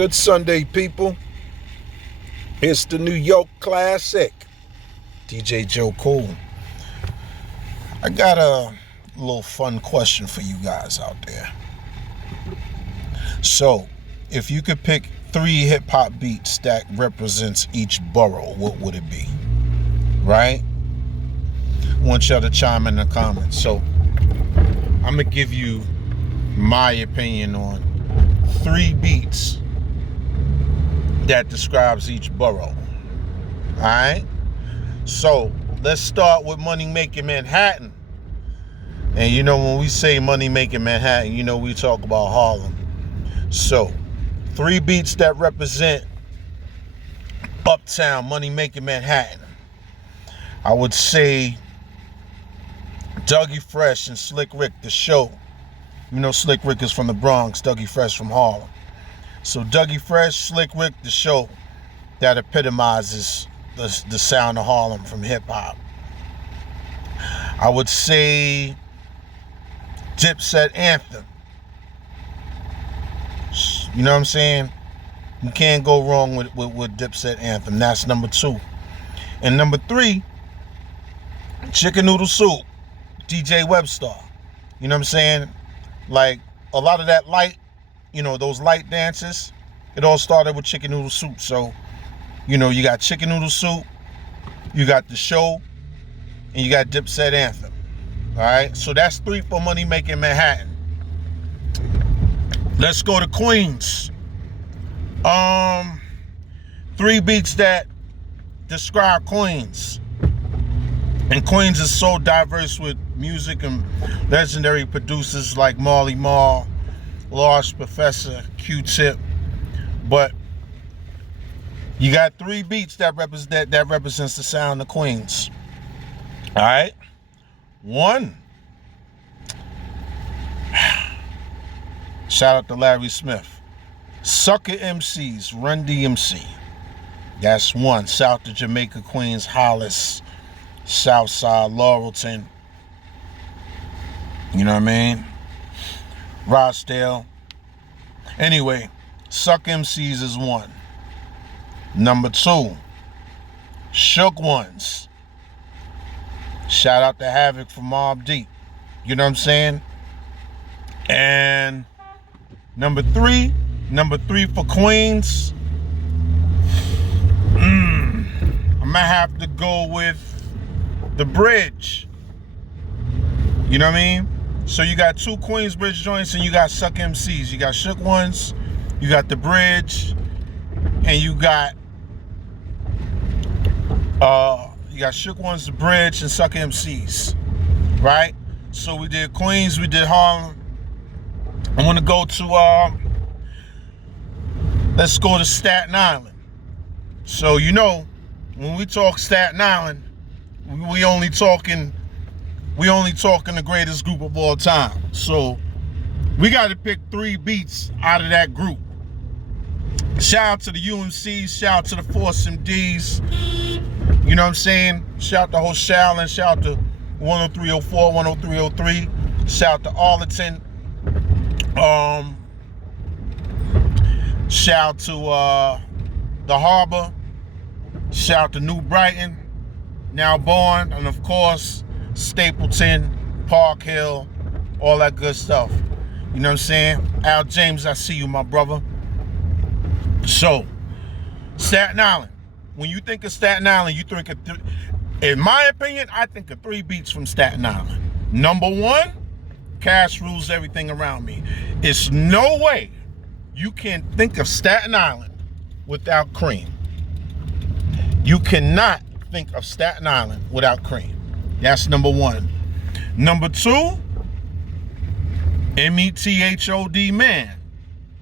Good Sunday, people. It's the New York Classic. DJ Joe Cool. I got a little fun question for you guys out there. So, if you could pick 3 hip-hop beats that represents each borough, what would it be? Right? I want y'all to chime in the comments. So, I'm going to give you my opinion on 3 beats that describes each borough. Alright? So, let's start with Money Making Manhattan. And you know, when we say Money Making Manhattan, you know we talk about Harlem. So, 3 beats that represent Uptown, Money Making Manhattan. I would say Dougie Fresh and Slick Rick, The Show. You know Slick Rick is from the Bronx, Dougie Fresh from Harlem. So Dougie Fresh, Slick Rick, The Show. That epitomizes the sound of Harlem from hip-hop. I would say Dipset Anthem. You know what I'm saying? You can't go wrong with Dipset Anthem. That's number 2. And number 3, Chicken Noodle Soup, DJ Webstar. You know what I'm saying? Like, a lot of that light, you know, those light dances, it all started with Chicken Noodle Soup. So, you know, you got Chicken Noodle Soup, you got The Show, and you got Dipset Anthem. All right? So that's 3 for Money Making Manhattan. Let's go to Queens. 3 beats that describe Queens. And Queens is so diverse with music and legendary producers like Marley Marl, Large Professor, Q-Tip. But you got 3 beats that represents the sound of Queens. All right? 1. Shout out to Larry Smith. Sucker MCs, Run DMC. That's 1. South to Jamaica, Queens, Hollis, Southside, Laurelton. You know what I mean? Rossdale. Anyway, Suck MCs is 1. Number 2, Shook Ones. Shout out to Havoc from Mobb Deep. You know what I'm saying? And number 3 for Queens, I'm gonna have to go with The Bridge. You know what I mean? So you got 2 Queensbridge joints and you got Suck MCs. You got Shook Ones, you got The Bridge, and you got Shook Ones, The Bridge, and Suck MCs. Right? So we did Queens, we did Harlem. I want to go to let's go to Staten Island. So you know, when we talk Staten Island, we only talking the greatest group of all time. So we got to pick 3 beats out of that group. Shout out to the UMCs, shout out to the Force MDs. You know what I'm saying? Shout out to Hoshal, shout out to 10304, 10303. Shout out to Arlington. Shout out to the Harbor. Shout out to New Brighton, Now Born, and of course Stapleton, Park Hill, all that good stuff. You know what I'm saying? Al James, I see you, my brother. So, Staten Island. When you think of Staten Island, you think of, in my opinion, I think of 3 beats from Staten Island. Number 1, Cash Rules Everything Around Me. It's no way you can think of Staten Island without Cream. You cannot think of Staten Island without Cream. That's number 1. Number 2, METHOD Man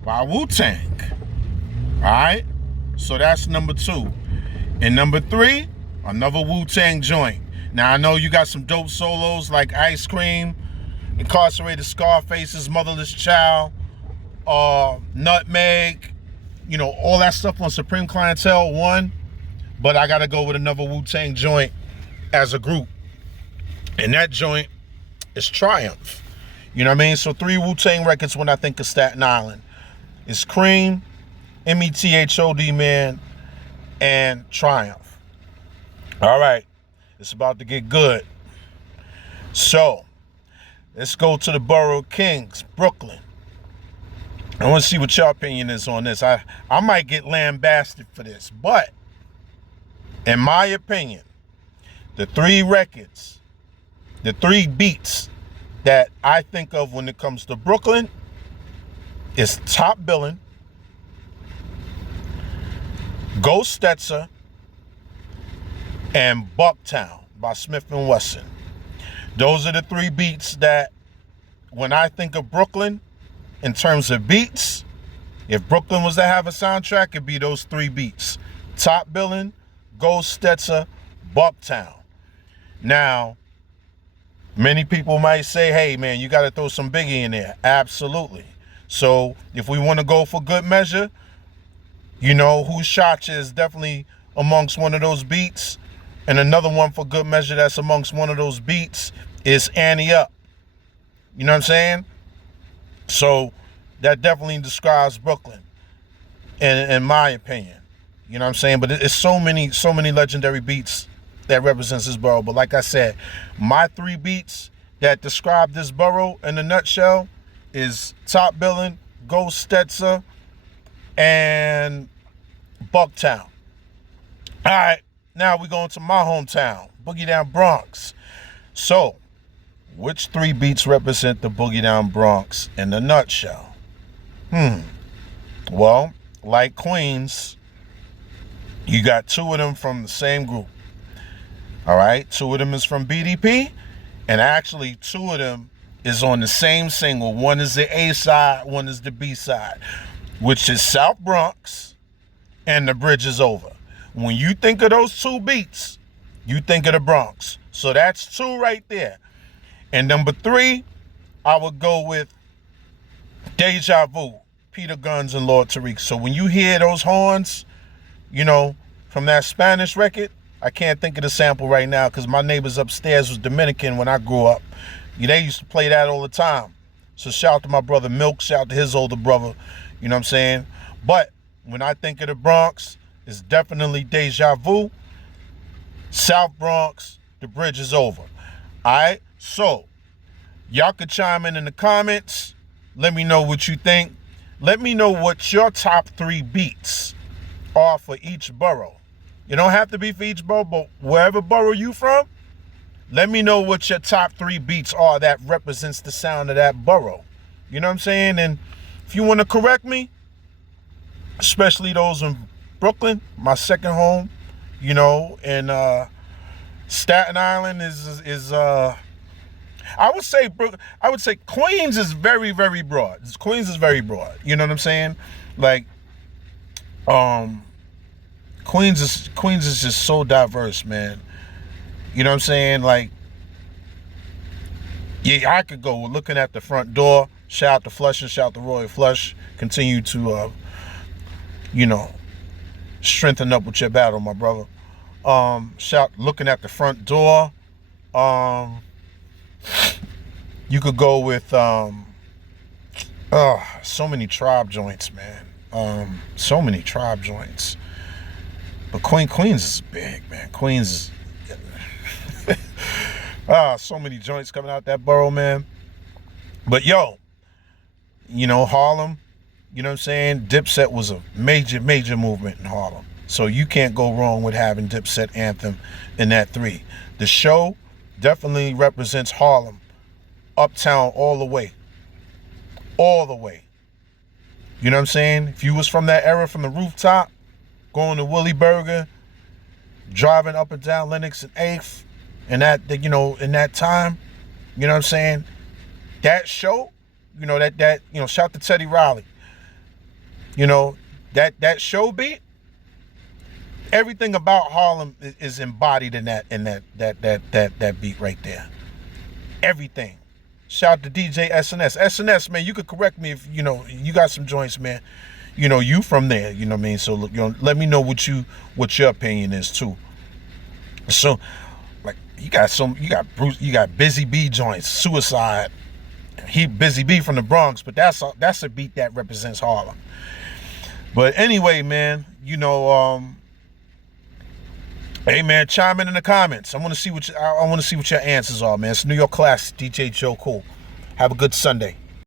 by Wu-Tang. Alright? So that's number 2. And number 3, another Wu-Tang joint. Now I know you got some dope solos like Ice Cream, Incarcerated Scarface's Motherless Child, Nutmeg, you know, all that stuff on Supreme Clientele 1. But I gotta go with another Wu-Tang joint as a group. And that joint is Triumph. You know what I mean? So 3 Wu-Tang records when I think of Staten Island. It's Cream, METHOD Man, and Triumph. All right, it's about to get good. So, let's go to the Borough of Kings, Brooklyn. I want to see what your opinion is on this. I might get lambasted for this, but in my opinion, the three records, the three beats that I think of when it comes to Brooklyn is Top Billin', Ghost Stetzer, and Bucktown by Smith & Wesson. Those are the three beats that when I think of Brooklyn, in terms of beats, if Brooklyn was to have a soundtrack, it'd be those three beats. Top Billin', Ghost Stetzer, Bucktown. Now, many people might say, hey man, you gotta throw some Biggie in there. Absolutely. So if we wanna go for good measure, you know, Who Shot Ya is definitely amongst one of those beats. And another one for good measure that's amongst one of those beats is Annie Up. You know what I'm saying? So that definitely describes Brooklyn, in my opinion. You know what I'm saying? But it's so many legendary beats that represents this borough. But like I said, my three beats that describe this borough in a nutshell is Top Billin', Ghost Stetzer, and Bucktown. All right, now we're going to my hometown, Boogie Down Bronx. So, which three beats represent the Boogie Down Bronx in a nutshell? Well, like Queens, you got two of them from the same group. All right, two of them is from BDP, and actually two of them is on the same single. One is the A side, one is the B side, which is South Bronx and The Bridge Is Over. When you think of those two beats, you think of the Bronx. So that's two right there. And number three, I would go with Deja Vu, Peter Guns and Lord Tariq. So when you hear those horns, you know, from that Spanish record, I can't think of the sample right now because my neighbors upstairs was Dominican when I grew up. They used to play that all the time. So shout out to my brother Milk, shout out to his older brother, you know what I'm saying? But when I think of the Bronx, it's definitely Deja Vu, South Bronx, The Bridge Is Over. All right? So, y'all could chime in the comments. Let me know what you think. Let me know what your top three beats are for each borough. You don't have to be for each borough, but wherever borough you from, let me know what your top three beats are that represents the sound of that borough. You know what I'm saying? And if you want to correct me, especially those in Brooklyn, my second home, you know, and Staten Island is I would say Queens is very, very broad. Queens is very broad. You know what I'm saying? Like, Queens is just so diverse, man. You know what I'm saying? Like, yeah, I could go looking at the front door. Shout out to Flushing, shout out to Royal Flush. Continue to, you know, strengthen up with your battle, my brother. Looking at the front door. You could go with so many tribe joints, man. So many tribe joints. But Queens is big, man. Queens is so many joints coming out that borough, man. But yo, you know, Harlem, you know what I'm saying? Dipset was a major, major movement in Harlem. So you can't go wrong with having Dipset Anthem in that three. The show definitely represents Harlem, uptown all the way. All the way. You know what I'm saying? If you was from that era, from the rooftop, going to Willie Burger, driving up and down Lenox and 8th, and that, you know, in that time, you know what I'm saying? That show, you know, that you know, shout to Teddy Riley. You know, that show beat, everything about Harlem is embodied in that beat right there. Everything. Shout out to DJ SNS. SNS, man, you could correct me if, you know, you got some joints, man. You know, you from there, you know what I mean? So, look, you know, let me know what your opinion is, too. So, like, you got Busy B joints, Suicide. He Busy B from the Bronx, but that's a beat that represents Harlem. But anyway, man, hey man, chime in the comments. I want to see what your answers are, man. It's New York Class, DJ Joe Cool. Have a good Sunday.